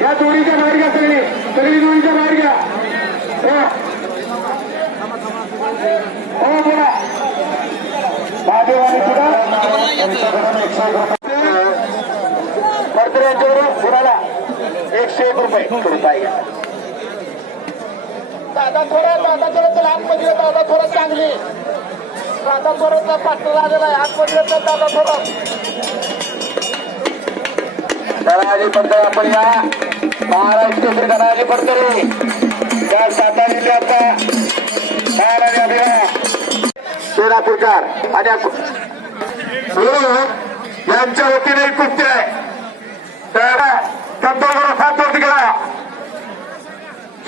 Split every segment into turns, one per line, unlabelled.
या जोडीच्या बाहेर घ्या सगळी सगळी जोडीच्या बाहेर घ्या हो. बोला सुद्धा कुणाला एकशे एक रुपये रुपये घ्या
दादा थोडा दादा थोडं तर आतमध्ये दादा थोडं चांगली. दादा थोडं पात्र आलेला आहे आतमध्ये येतात दादा थोडं.
धनाजी पडतोय आपण या. महाराष्ट्र श्री धनाजी पडतोय. त्या सातारा जिल्ह्याचा महाराणी अभिनय सोलापूरकार आणि गुरु यांच्या वतीने कुस्ती आहे. तर हात वरती करा.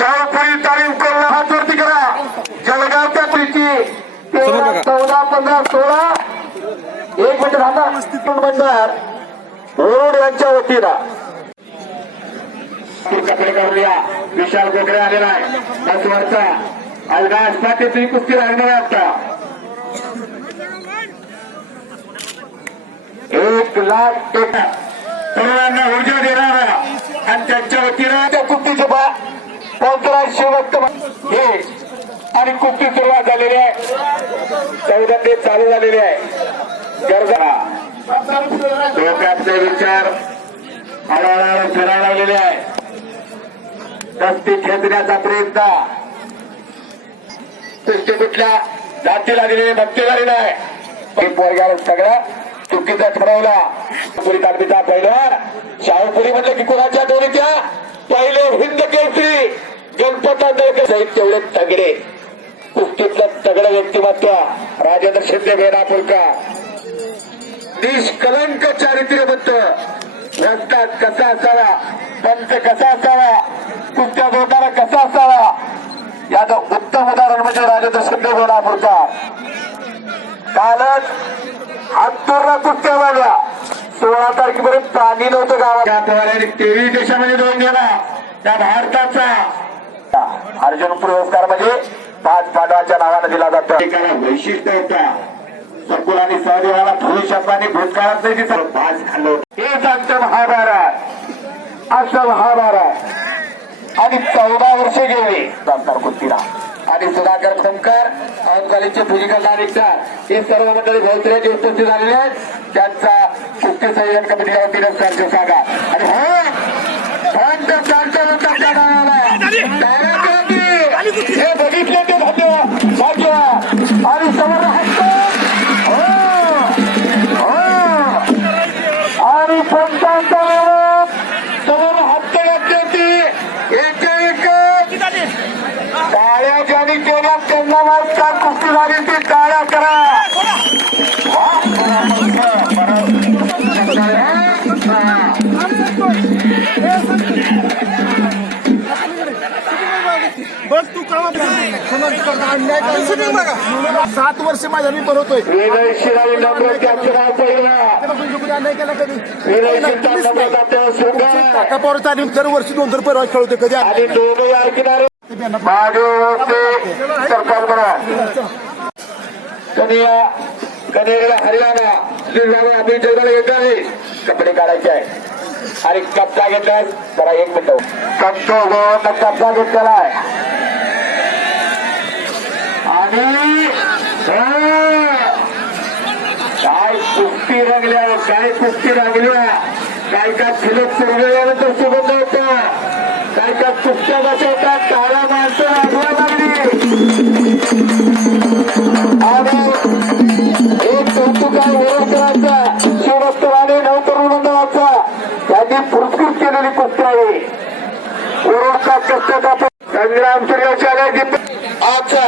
शाहपुरी तालीम करून हात वरती करा. जळगावच्या तेरा चौदा पंधरा सोळा. एक मिनिट थांबा. मंडळ रोड यांच्या वतीनं. करूया विशाल गोखरे आलेला आहे. बसवरचा अवघास पाटील ही कुस्ती लागणार आहे आता. एक लाख एक. सर्वांना ऊर्जा देणारा आणि त्यांच्या वतीनं त्या कुस्तीचे बा हे आणि कुस्ती सुरुवात झालेली आहे? चौदा ते चालू झालेली आहे. गरजा डोक्यातले विचार हळूहळू फिरायला लागलेले आहे. रस्ते खेचण्याचा प्रयत्न. सृष्टी कुठल्या जातीला दिलेली भक्ती झालेला आहे. हे पोरग्यावर सगळं चुकीचा ठरवला. पुरी तालमीचा पहिलवान शाहूपुरी म्हटलं की कुणाच्या दोन्हीच्या पहिले हिंद केसरी. साहेब तेवढे तगडे. कुस्तीतलं तगडं व्यक्तिमत्व. राजेंद्र शिंदे बेनापूरका निष्कलंक चारित्र्यबद्ध. रस्ता कसा असावा? पंच कसा असावा? कुस्त्या बोलणारा कसा असावा? याचं उत्तम उदाहरण म्हणजे राजेंद्र शिंदे बेनापूरका कालच हातूरला कुस्त्या झाल्या सोळा तारखेपर्यंत पाणी नव्हतं गावात. तेवीस देशामध्ये दोन गेला. त्या भारताचा. अर्जुन पुरस्कार म्हणजे पाच पांडवाच्या नावाने दिला जातो. वैशिष्ट्य होता सकुल आणि सहदेवाला भविष्यात भूतकाळात नाही दिसत. भाज खाल्लं हेच आमचं महाभारत. असं महाभारत. आणि चौदा वर्षे गेली. जामदार कुस्तीला आणि सुधाकर खोमकर अवकालीचे भुजिकल डायरेक्टर हे सर्व मंडळी भोसऱ्याची उपस्थित झालेले आहेत. त्यांचा कुस्ती संयोजन कमिटीच्या वतीने सांगा. आणि हो
बघ तू सात वर्ष माझ्या मी बनवतोय. अन्याय केला कधी? काका पवारचा आणि दर वर्षी दोन दोन परवा खेळवते कधी?
कनिया कनेरला हरियाणा अभिन जगदाला येत आहे कपडे काढायचे आहे आणि कब्जा घेतलाय. जरा एक मिनिट. कब्जा गोवांना कब्जा घेतलेला आहे आणि काय कुस्ती रंगल्या काय कुस्ती रंगल्या काय काय फिलप सुरवेल्यानंतर सुगंध होता काय काय कुस्त्या बसवतात काळा माणसं आठवा लागली आणि एक कौतुक संग्राम सूर्याच्या आजचा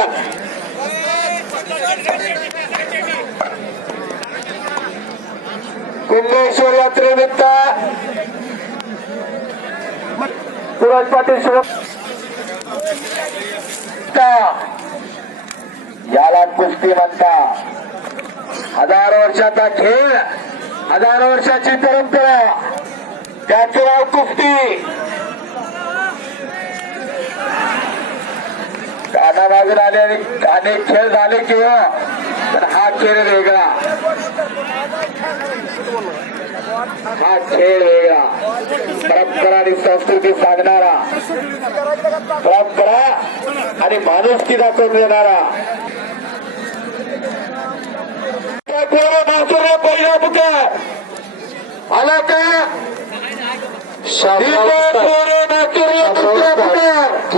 कुंभेश्वर यात्रेनिमित्त सुरज पाटील याला कुस्ती म्हणता हजार वर्षाचा खेळ हजार वर्षाची परंपरा. त्याचं नाव कुस्ती. कानामागून आले आणि अनेक खेळ झाले किंवा पण हा खेळ वेगळा. हा खेळ वेगळा. परंपरा आणि संस्कृती सांगणारा. परंपरा आणि माणुसकी दाखवून देणारा. पहिला पुकार आला का? किसन